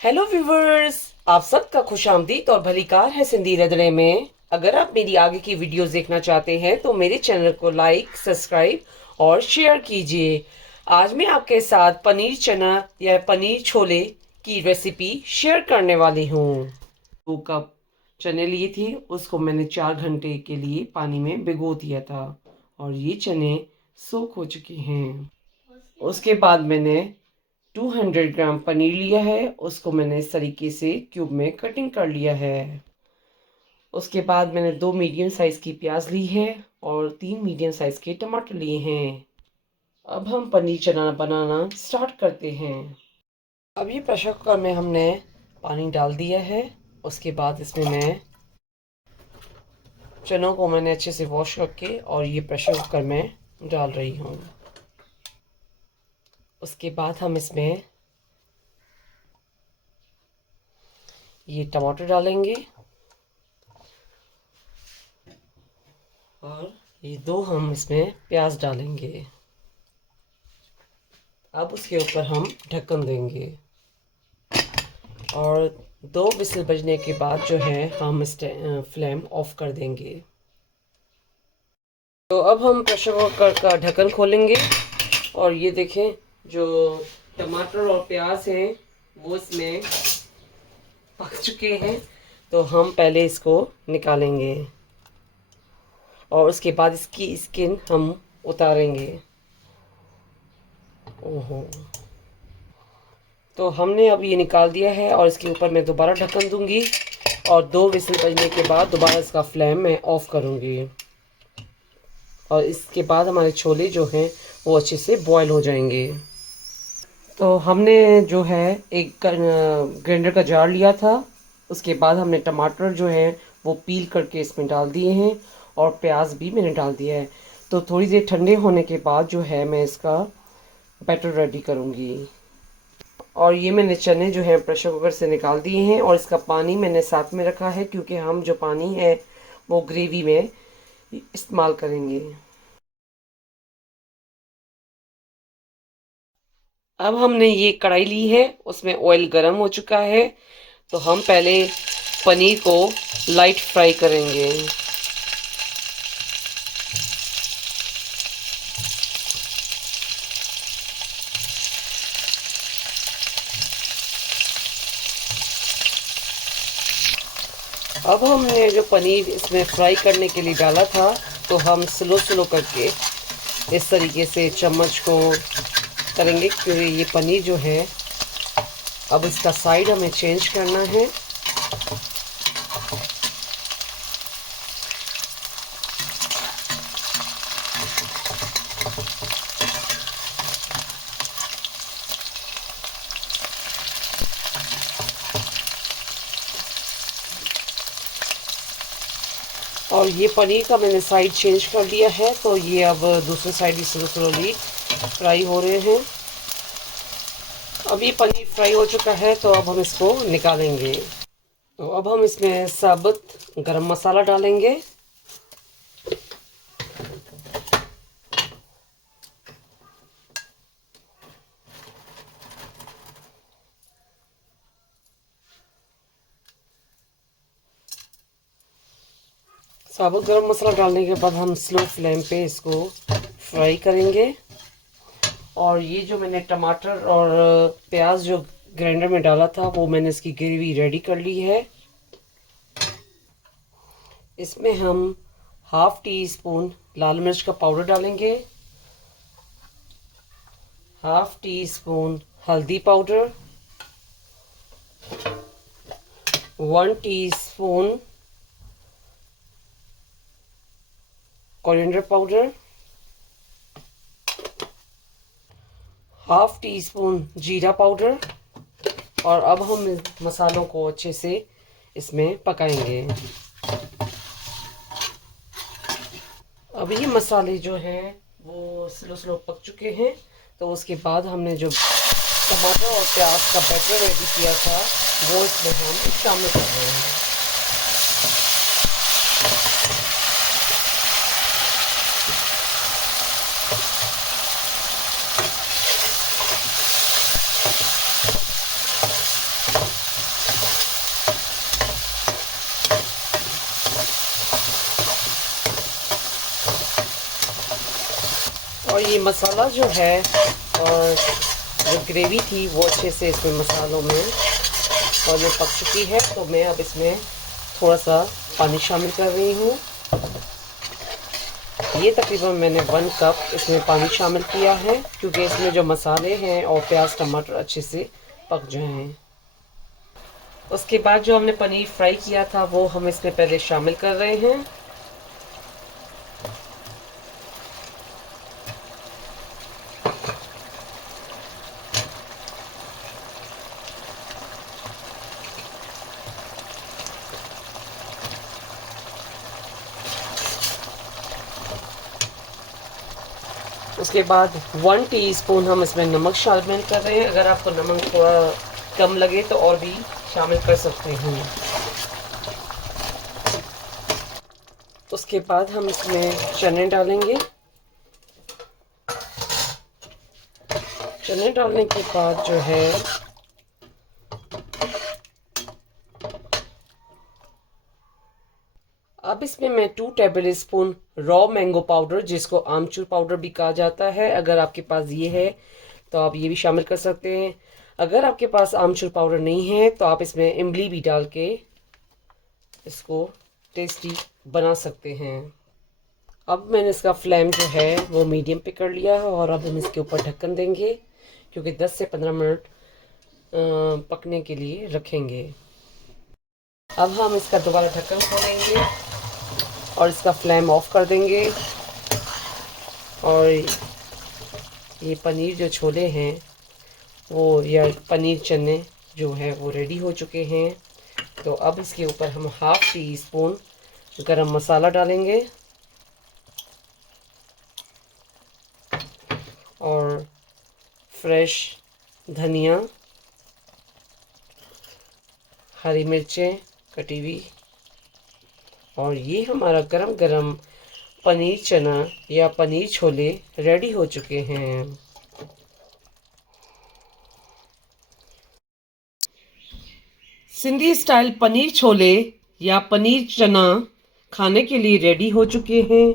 Hello viewers, आप सबका खुशामदीद और भलीकार है सिंधी रंधणे में। अगर आप मेरी आगे की वीडियोस देखना चाहते हैं तो मेरे चैनल को लाइक, सब्सक्राइब और शेयर कीजिए। आज मैं आपके साथ पनीर चना या पनीर छोले की रेसिपी शेयर करने वाली हूँ। 2 कप चने लिए थे, उसको मैंने 4 घंटे के लिए पानी में भिगो दिया था और ये चने सोख हो चुके हैं। उसके बाद मैंने 200 ग्राम पनीर लिया है, उसको मैंने इस तरीके से क्यूब में कटिंग कर लिया है। उसके बाद मैंने 2 मीडियम साइज़ की प्याज ली है और 3 मीडियम साइज़ के टमाटर लिए हैं। अब हम पनीर चना बनाना स्टार्ट करते हैं। अब ये प्रेशर कुकर में हमने पानी डाल दिया है। उसके बाद इसमें मैं चनों को मैंने अच्छे से वॉश करके और ये प्रेशर कुकर में डाल रही हूँ। उसके बाद हम इसमें ये टमाटर डालेंगे और ये 2 हम इसमें प्याज डालेंगे। अब उसके ऊपर हम ढक्कन देंगे और 2 विसल बजने के बाद जो है हम फ्लेम ऑफ कर देंगे। तो अब हम प्रेशर कुकर का ढक्कन खोलेंगे और ये देखें, जो टमाटर और प्याज हैं वो इसमें पक चुके हैं। तो हम पहले इसको निकालेंगे और उसके बाद इसकी स्किन हम उतारेंगे। ओहो, तो हमने अब ये निकाल दिया है और इसके ऊपर मैं दोबारा ढक्कन दूंगी और 2 विसल बजने के बाद दोबारा इसका फ्लेम मैं ऑफ करूंगी और इसके बाद हमारे छोले जो हैं वो अच्छे से बॉयल हो जाएंगे। तो हमने जो है एक ग्राइंडर का जार लिया था। उसके बाद हमने टमाटर जो है वो पील करके इसमें डाल दिए हैं और प्याज भी मैंने डाल दिया है। तो थोड़ी देर ठंडे होने के बाद जो है मैं इसका बैटर रेडी करूँगी। और ये मैंने चने जो है प्रेशर कुकर से निकाल दिए हैं और इसका पानी मैंने साथ में रखा है क्योंकि हम जो पानी है वो ग्रेवी में इस्तेमाल करेंगे। अब हमने ये कढ़ाई ली है, उसमें ऑयल गरम हो चुका है। तो हम पहले पनीर को लाइट फ्राई करेंगे। अब हमने जो पनीर इसमें फ्राई करने के लिए डाला था तो हम स्लो स्लो करके इस तरीके से चम्मच को करेंगे क्योंकि ये पनीर जो है अब इसका साइड हमें चेंज करना है। और ये पनीर का मैंने साइड चेंज कर दिया है तो ये अब दूसरे साइड भी स्लो स्लोली फ्राई हो रहे हैं। अब ये पनीर फ्राई हो चुका है तो अब हम इसको निकालेंगे। तो अब हम इसमें साबुत गरम मसाला डालेंगे। साबुत गरम मसाला डालने के बाद हम स्लो फ्लेम पे इसको फ्राई करेंगे। और ये जो मैंने टमाटर और प्याज जो ग्राइंडर में डाला था वो मैंने इसकी ग्रेवी रेडी कर ली है। इसमें हम हाफ टी स्पून लाल मिर्च का पाउडर डालेंगे, हाफ टी स्पून हल्दी powder, 1 teaspoon coriander powder, half tea spoon जीरा पाउडर। और अब हम मसालों को अच्छे से इसमें पकाएंगे। अब ये मसाले जो हैं वो स्लो स्लो पक चुके हैं। तो उसके बाद हमने जो टमाटर और प्याज का बैटर रेडी किया था वो इसमें हम शामिल कर रहे हैं। ये मसाला जो है और जो ग्रेवी थी वो अच्छे से इसमें मसालों में और ये पक चुकी है, तो मैं अब इसमें थोड़ा सा पानी शामिल कर रही हूँ। ये तकरीबन मैंने 1 कप इसमें पानी शामिल किया है, क्योंकि इसमें जो मसाले हैं और प्याज टमाटर अच्छे से पक जाएं। उसके बाद जो हमने पनीर फ्राई किया था वो हम इसमें पहले शामिल कर रहे हैं। उसके बाद 1 टीस्पून हम इसमें नमक शामिल कर रहे हैं। अगर आपको नमक थोड़ा कम लगे तो और भी शामिल कर सकते हैं। उसके बाद हम इसमें चने डालेंगे। चने डालने के बाद जो है अब इसमें मैं 2 table spoon raw mango powder, जिसको आमचूर पाउडर भी कहा जाता है, अगर आपके पास ये है तो आप ये भी शामिल कर सकते हैं। अगर आपके पास आमचूर पाउडर नहीं है तो आप इसमें इमली भी डाल के इसको टेस्टी बना सकते हैं। अब मैंने इसका फ्लेम जो है वो मीडियम पे कर लिया है और अब हम इसके ऊपर ढक्कन देंगे, क्योंकि 10 से 15 मिनट पकने के लिए रखेंगे। अब हम इसका दोबारा ढक्कन खोलेंगे और इसका फ्लेम ऑफ कर देंगे। और ये पनीर जो छोले हैं वो या पनीर चने जो है वो रेडी हो चुके हैं। तो अब इसके ऊपर हम 1/2 टीस्पून गरम मसाला डालेंगे और फ्रेश धनिया, हरी मिर्चें कटी हुई, और ये हमारा गरम गरम पनीर चना या पनीर छोले रेडी हो चुके हैं। सिंधी स्टाइल पनीर छोले या पनीर चना खाने के लिए रेडी हो चुके हैं।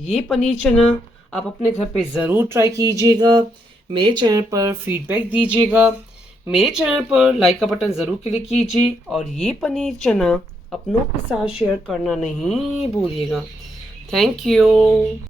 ये पनीर चना आप अपने घर पे ज़रूर ट्राई कीजिएगा। मेरे चैनल पर फीडबैक दीजिएगा। मेरे चैनल पर लाइक का बटन ज़रूर क्लिक कीजिए और ये पनीर चना अपनों के साथ शेयर करना नहीं भूलिएगा। Thank you.